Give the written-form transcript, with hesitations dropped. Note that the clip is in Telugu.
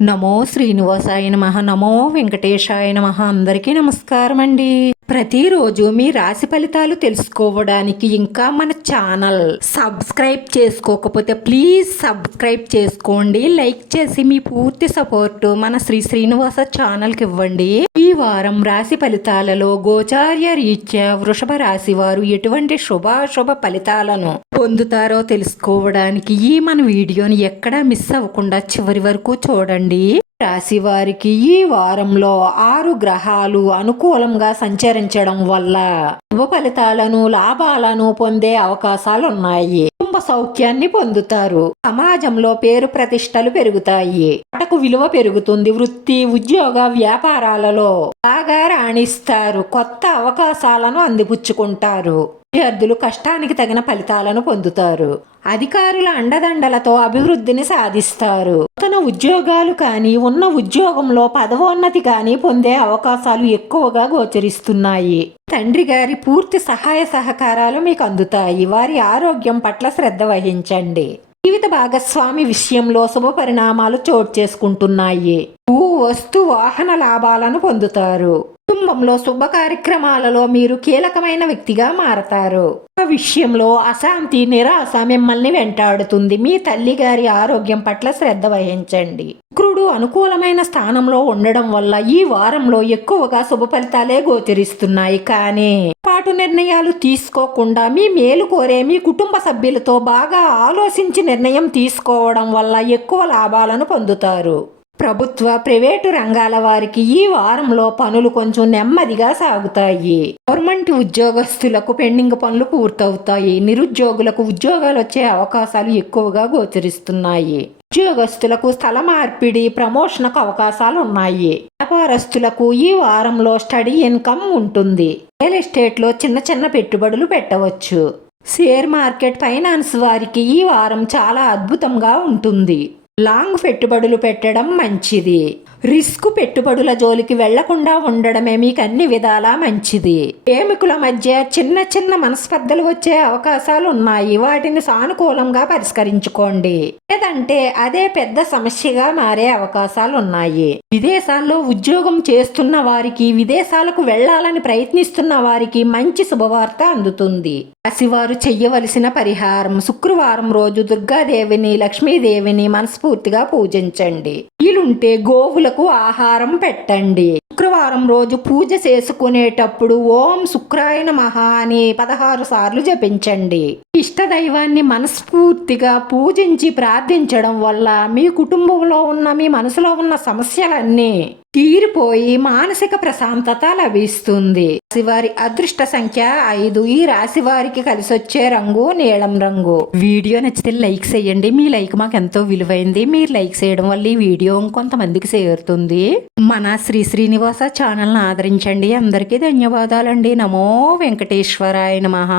నమో శ్రీనివాసాయ నమః. నమో వెంకటేశాయ నమః. అందరికీ నమస్కారం అండి. ప్రతిరోజు మీ రాశి ఫలితాలు తెలుసుకోవడానికి ఇంకా మన ఛానల్ సబ్స్క్రైబ్ చేసుకోకపోతే ప్లీజ్ సబ్స్క్రైబ్ చేసుకోండి. లైక్ చేసి మీ పూర్తి సపోర్ట్ మన శ్రీనివాస ఛానల్కి ఇవ్వండి. ఈ వారం రాశి ఫలితాలలో గోచార్య రీత్యా వృషభ రాశి వారు ఎటువంటి శుభాశుభ ఫలితాలను పొందుతారో తెలుసుకోవడానికి ఈ మన వీడియోని ఎక్కడా మిస్ అవ్వకుండా చివరి వరకు చూడండి. రాశి వారికి ఈ వారంలో 6 గ్రహాలు అనుకూలంగా సంచరించడం వల్ల శుభ ఫలితాలను లాభాలను పొందే అవకాశాలున్నాయి. కుటుంబ సౌఖ్యాన్ని పొందుతారు. సమాజంలో పేరు ప్రతిష్టలు పెరుగుతాయి. ఆటకు విలువ పెరుగుతుంది. వృత్తి ఉద్యోగ వ్యాపారాలలో బాగా రాణిస్తారు. కొత్త అవకాశాలను అందిపుచ్చుకుంటారు. విద్యార్థులు కష్టానికి తగిన ఫలితాలను పొందుతారు. అధికారుల అండదండలతో అభివృద్ధిని సాధిస్తారు. నూతన ఉద్యోగాలు కానీ ఉన్న ఉద్యోగంలో పదవోన్నతి కానీ పొందే అవకాశాలు ఎక్కువగా గోచరిస్తున్నాయి. తండ్రి గారి పూర్తి సహాయ సహకారాలు మీకు అందుతాయి. వారి ఆరోగ్యం పట్ల శ్రద్ధ వహించండి. జీవిత భాగస్వామి విషయంలో శుభ పరిణామాలు చోటు చేసుకుంటున్నాయి. భూ వస్తు వాహన లాభాలను పొందుతారు. కుటుంబంలో శుభ కార్యక్రమాలలో మీరు కీలకమైన వ్యక్తిగా మారతారు. ఆ విషయంలో అశాంతి నిరాశ మిమ్మల్ని వెంటాడుతుంది. మీ తల్లి గారి ఆరోగ్యం పట్ల శ్రద్ధ వహించండి. శుక్రుడు అనుకూలమైన స్థానంలో ఉండడం వల్ల ఈ వారంలో ఎక్కువగా శుభ ఫలితాలే గోచరిస్తున్నాయి. కానీ పాటు నిర్ణయాలు తీసుకోకుండా మీ మేలు కోరే మీ కుటుంబ సభ్యులతో బాగా ఆలోచించి నిర్ణయం తీసుకోవడం వల్ల ఎక్కువ లాభాలను పొందుతారు. ప్రభుత్వ ప్రైవేటు రంగాల వారికి ఈ వారంలో పనులు కొంచెం నెమ్మదిగా సాగుతాయి. గవర్నమెంట్ ఉద్యోగస్తులకు పెండింగ్ పనులు పూర్తవుతాయి. నిరుద్యోగులకు ఉద్యోగాలు వచ్చే అవకాశాలు ఎక్కువగా గోచరిస్తున్నాయి. ఉద్యోగస్తులకు స్థల మార్పిడి ప్రమోషన్కు అవకాశాలు ఉన్నాయి. వ్యాపారస్తులకు ఈ వారంలో స్టడీ ఇన్కమ్ ఉంటుంది. రియల్ ఎస్టేట్లో చిన్న చిన్న పెట్టుబడులు పెట్టవచ్చు. షేర్ మార్కెట్ ఫైనాన్స్ వారికి ఈ వారం చాలా అద్భుతంగా ఉంటుంది. లాంగ్ పెట్టుబడులు పెట్టడం మంచిది. రిస్క్ పెట్టుబడుల జోలికి వెళ్లకుండా ఉండడమే మీకు అన్ని విధాలా మంచిది. ప్రేమికుల మధ్య చిన్న చిన్న మనస్పర్ధలు వచ్చే అవకాశాలు ఉన్నాయి. వాటిని సానుకూలంగా పరిష్కరించుకోండి. లేదంటే అదే పెద్ద సమస్యగా మారే అవకాశాలు ఉన్నాయి. విదేశాల్లో ఉద్యోగం చేస్తున్న వారికి, విదేశాలకు వెళ్లాలని ప్రయత్నిస్తున్న వారికి మంచి శుభవార్త అందుతుంది. రాశివారు చెయ్యవలసిన పరిహారం: శుక్రవారం రోజు దుర్గాదేవిని, లక్ష్మీదేవిని మనస్ఫూర్తిగా పూజించండి. వీలుంటే గోవులకు ఆహారం పెట్టండి. శుక్రవారం రోజు పూజ చేసుకునేటప్పుడు ఓం శుక్రాయ నమః అని 16 సార్లు జపించండి. ఇష్టదైవాన్ని మనస్ఫూర్తిగా పూజించి ప్రార్థించడం వల్ల మీ కుటుంబంలో ఉన్న, మీ మనసులో ఉన్న సమస్యలన్నీ తీరిపోయి మానసిక ప్రశాంతత లభిస్తుంది. రాశివారి అదృష్ట సంఖ్య 5. ఈ రాశి వారికి కలిసొచ్చే రంగు నీలం రంగు. వీడియో నచ్చితే లైక్ చేయండి. మీ లైక్ మాకు ఎంతో విలువైంది. మీరు లైక్ చేయడం వల్ల ఈ వీడియో కొంతమందికి చేరుతుంది. మన శ్రీనివాస ఛానల్ని ఆదరించండి. అందరికీ ధన్యవాదాలండి. నమో వెంకటేశ్వరాయ నమః.